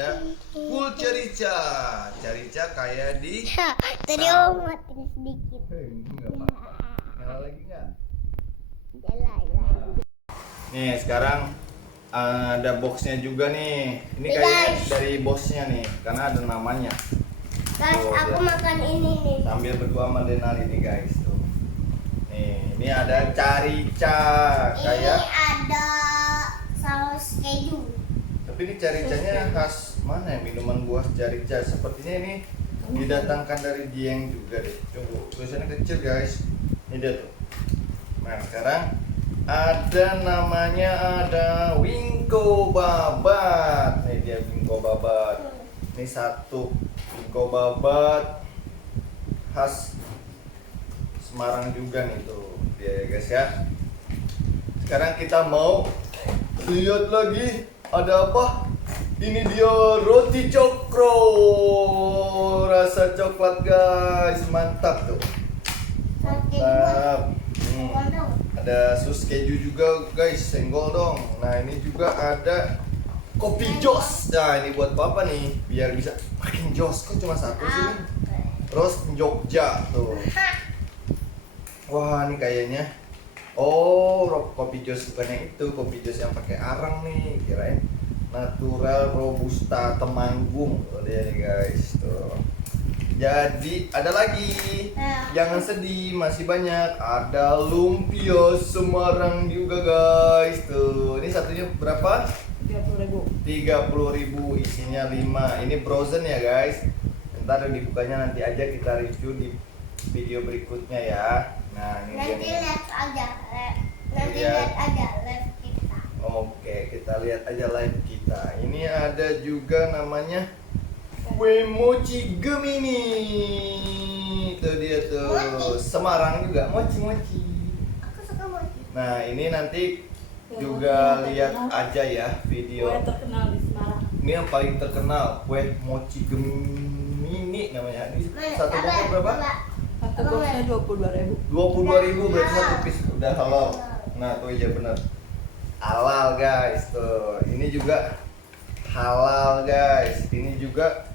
ada full cerica. Cerica kayak di Tadi om matiin sedikit. Enggak apa-apa. Nyala lagi nggak? Jalan. Nih sekarang ada boxnya juga nih. Ini Nih, kayaknya guys. dari bosnya nih, karena ada namanya. Guys, Tuh, aku lihat. makan ini nih. Sambil berdua sama Denali nih guys tuh. Nih, ini ada carica kayak. Ini ada saus keju. Tapi ini caricanya khas mana ya, minuman buah carica? Sepertinya ini didatangkan dari Dieng juga deh. Tunggu, tulisannya kecil guys. Ini dia tuh. Nah sekarang ada namanya ada Wingko Babat. Nih dia Wingko Babat. Ini satu Wingko Babat khas Semarang juga nih tuh dia ya guys ya. Sekarang kita mau lihat lagi ada apa? Ini dia roti cokro rasa coklat guys, mantap tuh. Mantap. Ada sus keju juga guys, senggol dong. Nah ini juga ada kopi jos. Nah ini buat bapak nih, biar bisa makin jos. Kok cuma satu sih nih? Roast Jogja tuh. Wah ini kayaknya. Oh kopi jos bukan yang itu, kopi jos yang pakai arang nih. Kirain natural robusta Temanggung. Oh dia nih guys tuh. Jadi ada lagi, jangan sedih, masih banyak. Ada lumpia Semarang juga guys. Tuh, ini satunya berapa? 30.000. 30.000, isinya 5. Ini frozen ya guys. Ntar dibukanya nanti aja, kita review di video berikutnya ya. Nah ini dia Nanti nih. lihat aja. Nanti Lihat. lihat aja live kita. Oke, kita lihat aja live kita. Ini ada juga namanya kue mochi Gemini. Itu dia tuh. Mochi. Semarang juga mochi. Aku suka mochi. Nah, ini nanti Ya, juga mochi yang lihat terkenal. aja ya video. Kue terkenal di Semarang. Ini yang paling terkenal, kue mochi Gemini namanya. Ini Mana? satu box berapa? Satu boxnya 22.000. 22.000 berarti satu piece udah halal. Nah, tuh iya benar. Halal guys tuh. Ini juga halal guys. Ini juga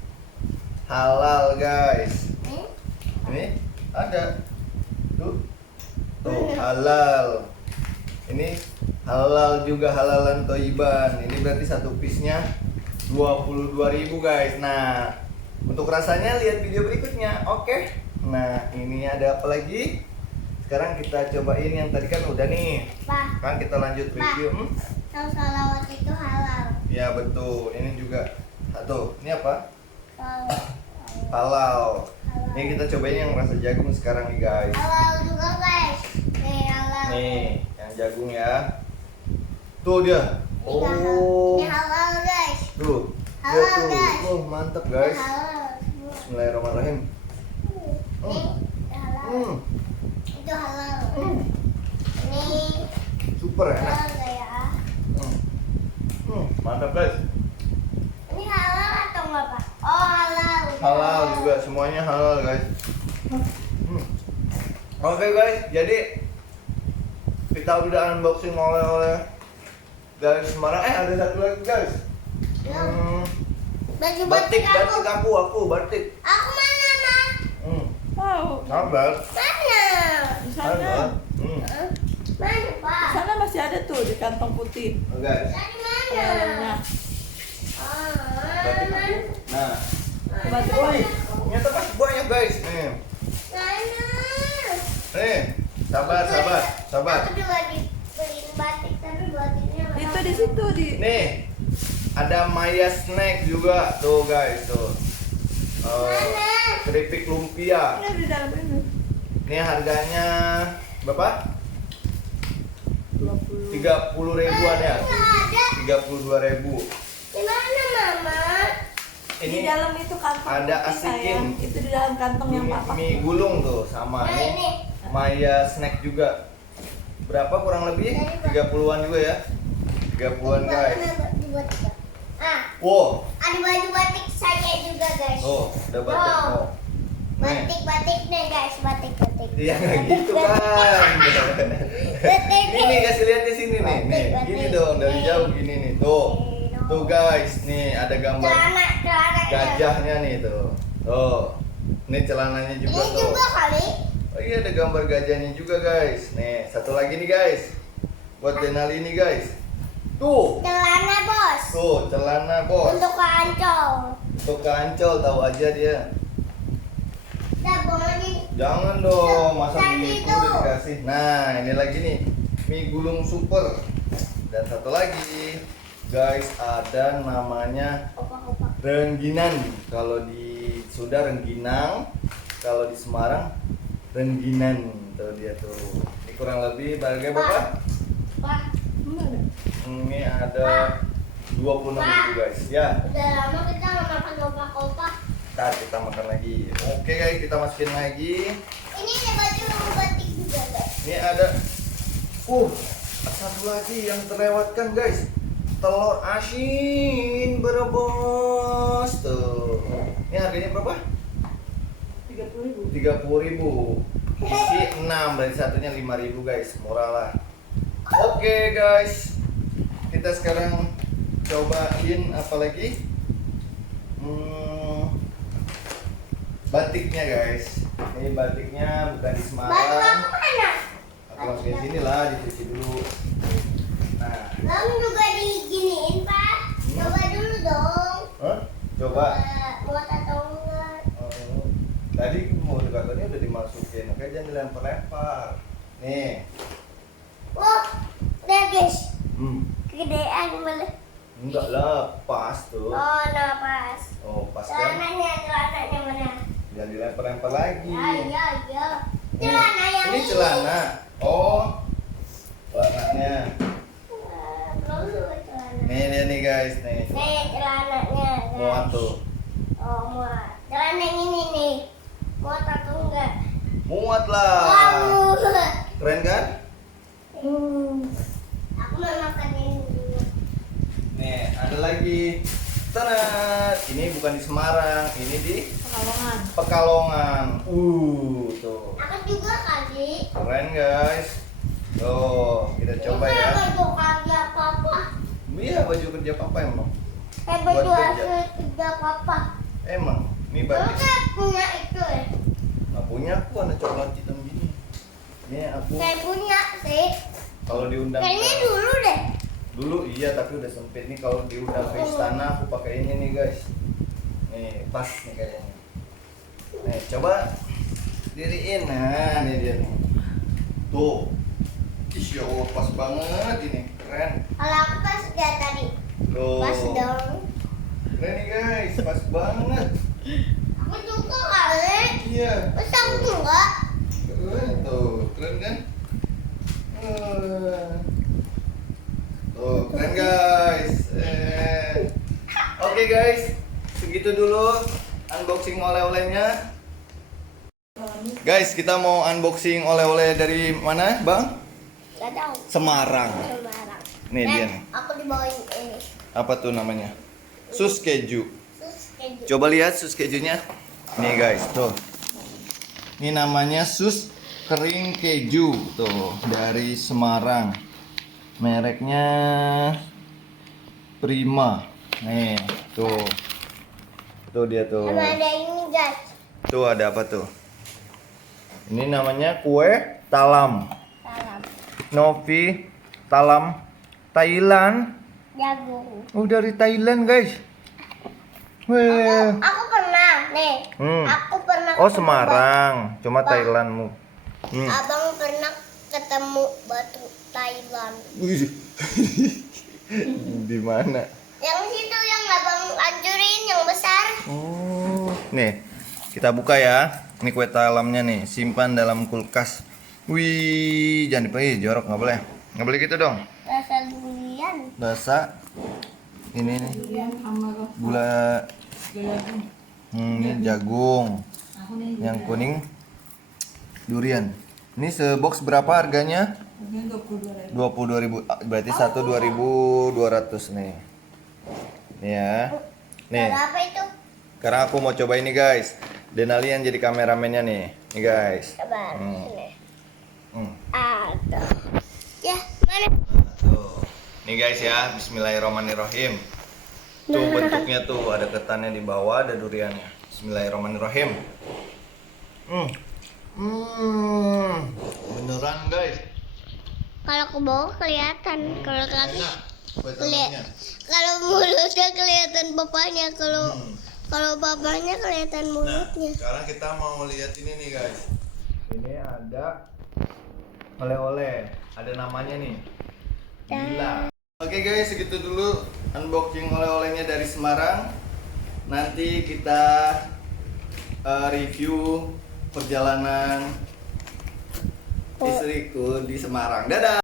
halal guys. Ini ada tuh halal. Ini halal juga, halalan Toiban. Ini berarti satu piece-nya 22.000 guys. Nah, untuk rasanya lihat video berikutnya. Oke. Nah, ini ada apa lagi? Sekarang kita cobain yang tadi kan udah nih. Pak, Kan kita lanjut review. saus salawat itu halal. Ya betul. Ini juga. Tuh, ini apa? Halal. Halal. Ini kita cobain yang rasa jagung sekarang nih guys. Halal juga guys. Nih halal. Nih, yang jagung ya. Tuh dia. Ini halal guys. Tuh. Dia Halal, tuh. guys. Oh, mantap Ini guys. halal. Semua. Bismillahirrahmanirrahim. Ini halal. Hmm, Itu halal. Hmm. Ini super enak. halal nggak ya? Mantap guys. Ini halal atau nggak pak? Oh halal. Halal juga, semuanya halal guys. Oke guys, jadi kita udah unboxing oleh-oleh dari Semarang. Ada satu lagi guys. Baju Batik, aku. aku batik. Aku mana mah? Wow. Sabar. Mana? Di Sabar. sana. Hah? Mana Di pak? sana masih ada tuh di kantong putih. Oh, guys, Dari mana? Kayaknya. batik aku. Nah, Batik. woi, ternyata masih banyak guys. Nih, sabar. Aku juga dibeliin batik tapi batiknya nggak Itu tahu. di situ di. Nih, ada Maya Snack juga tuh guys tuh. Keripik lumpia. Ini di dalam ini. Ini harganya berapa? 20. 30 ribuan ya. Nggak ada. 32.000. Di mana mama? Di Ini dalam itu kantong ada putih, asikin. sayang. Itu di dalam kantong yang mie, papak. mie gulung tuh sama Nah, ini ini. Maya Snack juga. Berapa kurang lebih? 30-an juga ya. 30-an guys. Dibuat juga. Ah, Wow. ada baju batik saya juga guys. Oh, udah batik. Wow. Oh. Nih. Batik nih guys, batik. Iya nggak gitu kan. Batik. Ini kasih lihat di sini nih. Nih, Batik. gini dong dari jauh gini nih. Tuh. Tuh guys, nih ada gambar Celana. gajahnya nih tuh. Tuh. Ini celananya Ini juga tuh. juga kali. Oh iya, ada gambar gajahnya juga guys. Nih, satu lagi nih guys. Buat Denali nih guys. Tuh. Celana bos. Tuh, celana bos. Untuk ke Ancol. Untuk ke Ancol, tahu aja dia. Udah boleh. Jangan dong, masa Tadi mie itu. udah dikasih. Nah, ini lagi nih, mie gulung super. Dan satu lagi, guys, ada namanya Opak-opak. rengginan. Kalau di Sunda rengginang, kalau di Semarang rengginan. Tuh dia tuh. Ini kurang lebih harga berapa? Pak, Ini ada 26.000 guys. Ya, udah lama kita nggak makan opak-opak. ntar kita makan lagi. Oke guys, kita masukin lagi. Ini ada baju batik juga guys. Ini ada satu lagi yang terlewatkan guys. Telur asin Brebes tuh. Ini harganya berapa? 30.000. 30.000. Isi 6, dari satunya 5.000 guys. Murah lah. Oke guys. Kita sekarang cobain apa lagi? Batiknya guys. Ini batiknya bukan di Baju Semarang. aku mana? Aku masukin sini lah, dicuci dulu. Nah, Kamu juga diginiin pak. Coba dulu dong. coba. Buat atau enggak? Oh, tadi mau katanya udah dimasukin, oke jangan dilempar-lempar. Nih, Wah, udah guys. hmm, Kegedean boleh. enggak lah, pas tuh. Oh, napas. Oh, pas kan? Celananya mana? Jangan dilempar-lempar lagi. Ya. Nih, Celana yang ini celana. Oh, celananya. Belum juga celana. Nih dia nih guys, nih. Nih celananya. Muat tuh. Oh, muat. Celana yang ini nih. Muat atau enggak? Muat lah. Wow. Keren kan? Aku mau makan ini dulu. Nih, ada lagi. Tanat. Ini bukan di Semarang, ini di Pekalongan. Pekalongan. Tuh. Aku juga kali. Keren guys. Tuh, kita coba ya. Baju kerja papa. Iya, baju kerja papa emang. Baju Buat kerja. hasil kerja papa. Emang, ini Kamu baju. kan punya itu ya? Nggak punya aku warna coklat hitam gini. Ini aku Saya punya sih. kalau diundang Kayaknya ke- dulu deh. dulu iya tapi udah sempit nih kalau diundang ke istana aku pakai ini nih guys. Nih pas nih kayaknya. Nih coba diriin, nah ini dia nih. Tuh, Insya Allah pas banget ini, keren. Kalau aku pas dia tadi. Tuh. Pas dong. Keren nih guys, pas banget. Aku juga kali. Iya. Pas aku enggak. Keren tuh, keren kan? Tuh, keren guys. Oke guys, segitu dulu unboxing oleh-olehnya. Guys, kita mau unboxing oleh-oleh dari mana, Bang? Gak tahu. Semarang. Sembarang. Nih Dan dia nih. aku dibawain ini. Apa tuh namanya? Sus keju. Terus kayak gitu. Coba lihat sus kejunya. Nih guys, tuh. Ini namanya sus kering keju tuh dari Semarang. Mereknya Prima. Nih, tuh. Tuh dia tuh. Sama ada ini guys. Tuh ada apa tuh? Ini namanya kue talam. Salam. Novi talam Thailand. Jagung. Oh, dari Thailand, guys. Weh. Aku pernah nih. Aku pernah. Oh, ketemu Semarang. Cuma Bang. Thailandmu. Abang pernah ketemu batu Thailand. Wih. Di mana? Yang situ yang abang hancurin yang besar. Oh. Nih, kita buka ya. Ini kue talamnya nih, simpan dalam kulkas. Wih, jangan dipakai jorok, nggak boleh. Nggak boleh gitu dong. Rasa durian. Rasa ini nih, Sama gula jagung. ini jagung. Aku nih Yang kuning durian. Ini sebox berapa harganya? harganya 22.000. 22.000. Berarti satu 2.200 nih. Nih ya. Nih. Ada apa itu? Sekarang aku mau coba ini guys. Denali yang jadi kameramennya nih. Nih guys. Coba Hmm. sini. Hmm. Ada. Ya, mana? Tuh. Nih guys ya, bismillahirrahmanirrahim. Tuh bentuknya tuh, ada ketannya di bawah, ada duriannya. Bismillahirrahmanirrahim. Beneran guys. Kalau ke bawah kelihatan, kalau kaki Enak. kelihatan. Kalau mulutnya kelihatan bapaknya, kalau kalau bapaknya kelihatan Nah, mulutnya. sekarang kita mau lihat ini nih guys. Ini ada oleh-oleh, ada namanya nih. Gila. Oke guys, segitu dulu unboxing oleh-olehnya dari Semarang. Nanti kita review perjalanan istriku di Semarang. Dadah.